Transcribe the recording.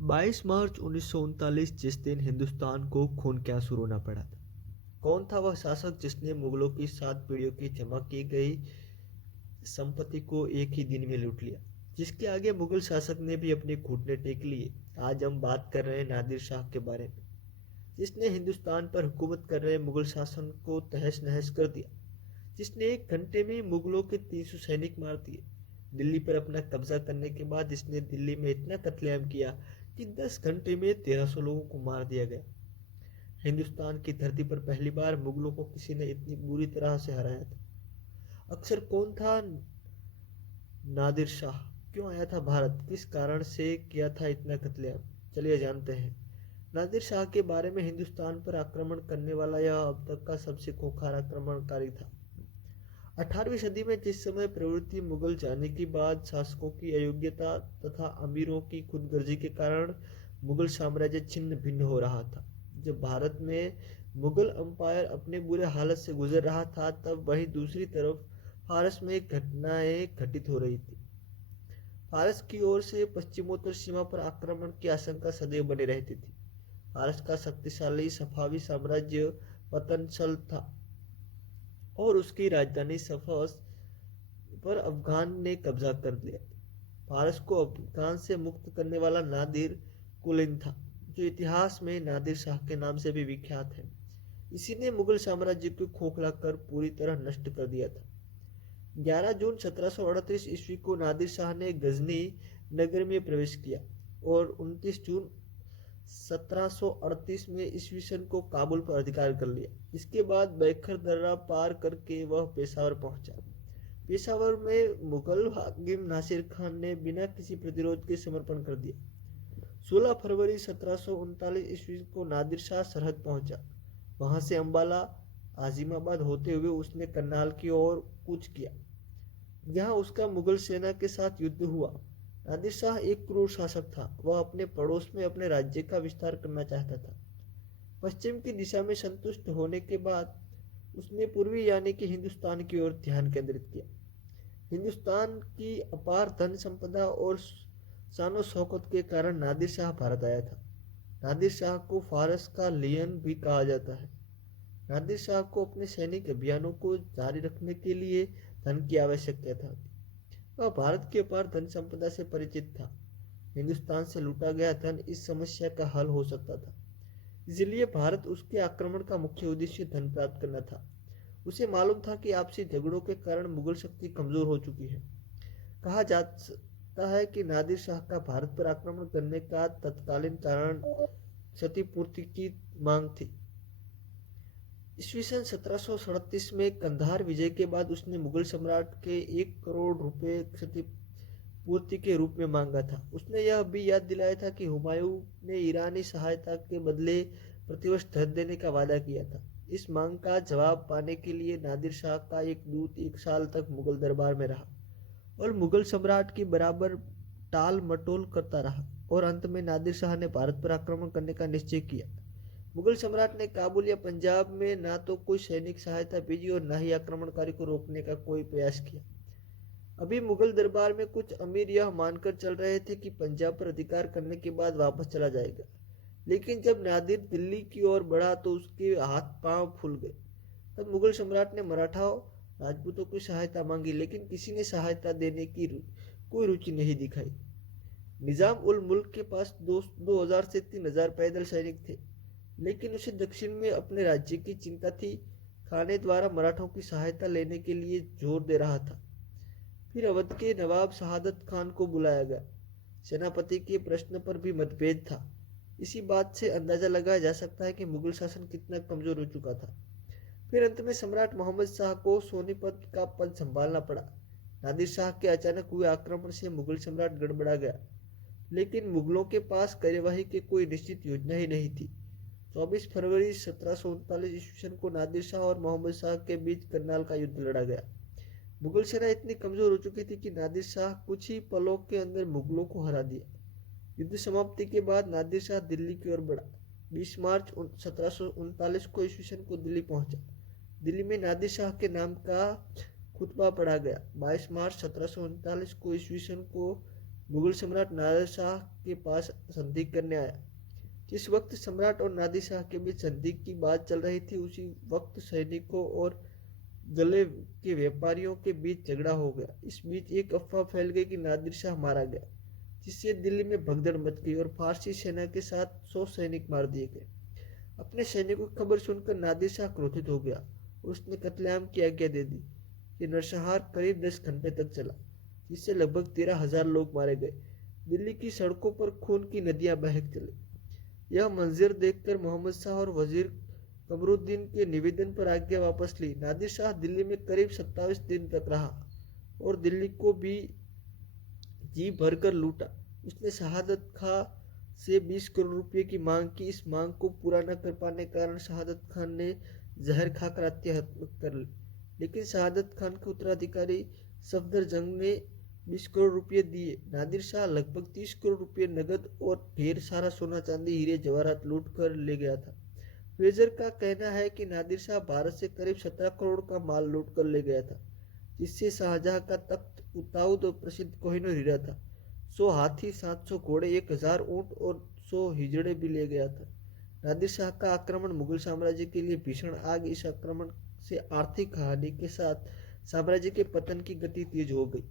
22 मार्च 1939 जिस दिन हिंदुस्तान को खून के आंसू रोना पड़ा था। कौन था वह शासक जिसने मुगलों की 7 पीढ़ियों की जमा की गई संपत्ति को एक ही दिन में लूट लिया, जिसके आगे मुगल शासक ने भी अपने घुटने टेक लिए। आज हम बात कर रहे हैं नादिर शाह के बारे में, जिसने हिंदुस्तान पर हुकूमत कर रहे मुगल शासन को तहस नहस कर दिया, जिसने एक घंटे में मुगलों के 300 सैनिक मार दिए। दिल्ली पर अपना कब्जा करने के बाद इसने दिल्ली में इतना कत्लेआम किया कि 10 घंटे में 1300 लोगों को मार दिया गया। हिंदुस्तान की धरती पर पहली बार मुगलों को किसी ने इतनी बुरी तरह से हराया था। अक्सर कौन था नादिर शाह, क्यों आया था भारत, किस कारण से किया था इतना कत्लेआम, चलिए जानते हैं। नादिर शाह के बारे में हिंदुस्तान पर आक्रमण करने वाला यह अब तक का सबसे खूंखार आक्रमणकारी था। 18वीं सदी में जिस समय प्रवृत्ति मुगल जाने के बाद शासकों की अयोग्यता तथा अमीरों की खुदगर्जी के कारण मुगल साम्राज्य छिन्न भिन्न हो रहा था, जब भारत में मुगल अंपायर अपने बुरे हालत से गुजर रहा था, तब वहीं दूसरी तरफ फारस में घटनाएं घटित हो रही थी। फारस की ओर से पश्चिमोत्तर सीमा पर आक्रमण की आशंका सदैव बनी रहती थी। फारस का शक्तिशाली सफावी साम्राज्य पतनशल था और उसकी राजधानी सफस पर अफगान ने कब्जा कर लिया। फारस को अफगान से मुक्त करने वाला नादिर कुलीन था, जो इतिहास में नादिर शाह के नाम से भी विख्यात है। इसी ने मुगल साम्राज्य को खोखला कर पूरी तरह नष्ट कर दिया था। 11 जून 1738 ईस्वी को नादिर शाह ने गजनी नगर में प्रवेश किया और 29 जून 1738 में ईस्वी सन को काबुल पर अधिकार कर लिया। इसके बाद बैखर दर्रा पार करके वह पेशावर पहुंचा। पेशावर में मुगल हाकिम नासिर खान ने बिना किसी प्रतिरोध के समर्पण कर दिया। 16 फरवरी 1739 ईस्वी को नादिर शाह सरहद पहुंचा। वहां से अंबाला आजिमाबाद होते हुए उसने करनाल की ओर कूच किया, जहां उसका मुगल सेना के साथ युद्ध हुआ। नादिर शाह एक क्रूर शासक था। वह अपने पड़ोस में अपने राज्य का विस्तार करना चाहता था। पश्चिम की दिशा में संतुष्ट होने के बाद उसने पूर्वी यानी कि हिंदुस्तान की ओर ध्यान केंद्रित किया। हिंदुस्तान की अपार धन संपदा और शानो शौकत के कारण नादिर शाह भारत आया था। नादिर शाह को फारस का लियन भी कहा जाता है। नादिर शाह को अपने सैनिक अभियानों को जारी रखने के लिए धन की आवश्यकता था। वह भारत की अपार धन संपदा से परिचित था। हिंदुस्तान से लूटा गया धन इस समस्या का हल हो सकता था। इसलिए भारत उसके आक्रमण का मुख्य उद्देश्य धन प्राप्त करना था। उसे मालूम था कि आपसी झगड़ों के कारण मुगल शक्ति कमजोर हो चुकी है। कहा जाता है कि नादिर शाह का भारत पर आक्रमण करने का तत्कालीन कारण क्षतिपूर्ति की मांग थी। ईस्वी सन 1737 में कंधार विजय के बाद उसने मुगल सम्राट के 1 करोड़ रुपए क्षतिपूर्ति के रूप में मांगा था। उसने यह भी याद दिलाया था कि हुमायूं ने ईरानी सहायता के बदले प्रतिवर्ष धन देने का वादा किया था। इस मांग का जवाब पाने के लिए नादिर शाह का एक दूत 1 साल तक मुगल दरबार में रहा और मुगल सम्राट की बराबर टाल मटोल करता रहा, और अंत में नादिर शाह ने भारत पर आक्रमण करने का निश्चय किया। मुगल सम्राट ने काबुल या पंजाब में ना तो कोई सैनिक सहायता भेजी और न ही आक्रमणकारी को रोकने का कोई प्रयास किया। अभी मुगल दरबार में कुछ अमीर यह मानकर चल रहे थे कि पंजाब पर अधिकार करने के बाद वापस चला जाएगा, लेकिन जब नादिर दिल्ली की ओर बढ़ा तो उसके हाथ पांव फूल गए। तब मुगल सम्राट ने मराठाओं राजपूतों की सहायता मांगी, लेकिन किसी ने सहायता देने की कोई रुचि नहीं दिखाई। निजाम उल मुल्क के पास 2000 से 3000 पैदल सैनिक थे, लेकिन उसे दक्षिण में अपने राज्य की चिंता थी। खाने द्वारा मराठों की सहायता लेने के लिए जोर दे रहा था। फिर अवध के नवाब शहादत खान को बुलाया गया। सेनापति के प्रश्न पर भी मतभेद था। इसी बात से अंदाजा लगाया जा सकता है कि मुगल शासन कितना कमजोर हो चुका था। फिर अंत में सम्राट मोहम्मद शाह को सोनीपत का पद संभालना पड़ा। नादिर शाह के अचानक हुए आक्रमण से मुगल सम्राट गड़बड़ा गया, लेकिन मुगलों के पास कार्यवाही की कोई निश्चित योजना ही नहीं थी। 24 फरवरी 1739 ईस्वी को नादिर शाह और मोहम्मद शाह के बीच करनाल का युद्ध लड़ा गया। मुगल सेना इतनी कमजोर हो चुकी थी कि नादिर शाह कुछ ही पलों के अंदर मुगलों को हरा दिया। युद्ध समाप्ति के बाद नादिर शाह दिल्ली की ओर बढ़ा। 20 मार्च 1739 को ईस्वी को दिल्ली पहुंचा। दिल्ली में नादिर शाह के नाम का खुतबा पढ़ा गया। 22 मार्च 1739 को ईस्वी को मुगल सम्राट नादिर शाह के पास संधि करने आया। जिस वक्त सम्राट और नादिर शाह के बीच संधि की बात चल रही थी, उसी वक्त सैनिकों और गले के व्यापारियों के बीच झगड़ा हो गया। इस बीच एक अफवाह फैल गई कि नादिर शाह मारा गया, जिससे दिल्ली में भगदड़ मच गई और फारसी सेना के साथ 100 सैनिक मार दिए गए। अपने सैनिकों की खबर सुनकर नादिर शाह क्रोधित हो गया और उसने कत्लेआम की आज्ञा दे दी। ये नरसंहार करीब 10 घंटे तक चला, जिससे लगभग 13,000 लोग मारे गए। दिल्ली की सड़कों पर खून की नदियां बहक चली। यह मंजर देखकर मोहम्मद शाह और वजीर कमरुद्दीन के निवेदन पर आज्ञा वापस ली। नादिर शाह दिल्ली में करीब 27 दिन तक रहा और दिल्ली को भी जी भरकर लूटा। उसने शहादत खां से 20 करोड़ रुपए की मांग की। इस मांग को पूरा न कर पाने के कारण शहादत खान ने जहर खाकर आत्महत्या कर ली, लेकिन शहादत खान के उत्तराधिकारी सफदर जंग ने 20 करोड़ रुपए दिए। नादिर शाह लगभग 30 करोड़ रुपए नकद और ढेर सारा सोना चांदी हीरे जवाहरात लूट कर ले गया था। फ्रेजर का कहना है कि नादिर शाह भारत से करीब 17 करोड़ का माल लूट कर ले गया था, जिससे शाहजहां का तख्त उताउद और प्रसिद्ध कोहिनूर हीरा था। 100 हाथी, 700 घोड़े, 1000 ऊंट और 100 हिजड़े भी ले गया था। नादिर शाह का आक्रमण मुगल साम्राज्य के लिए भीषण आग। इस आक्रमण से आर्थिक हानि के साथ साम्राज्य के पतन की गति तेज हो गई।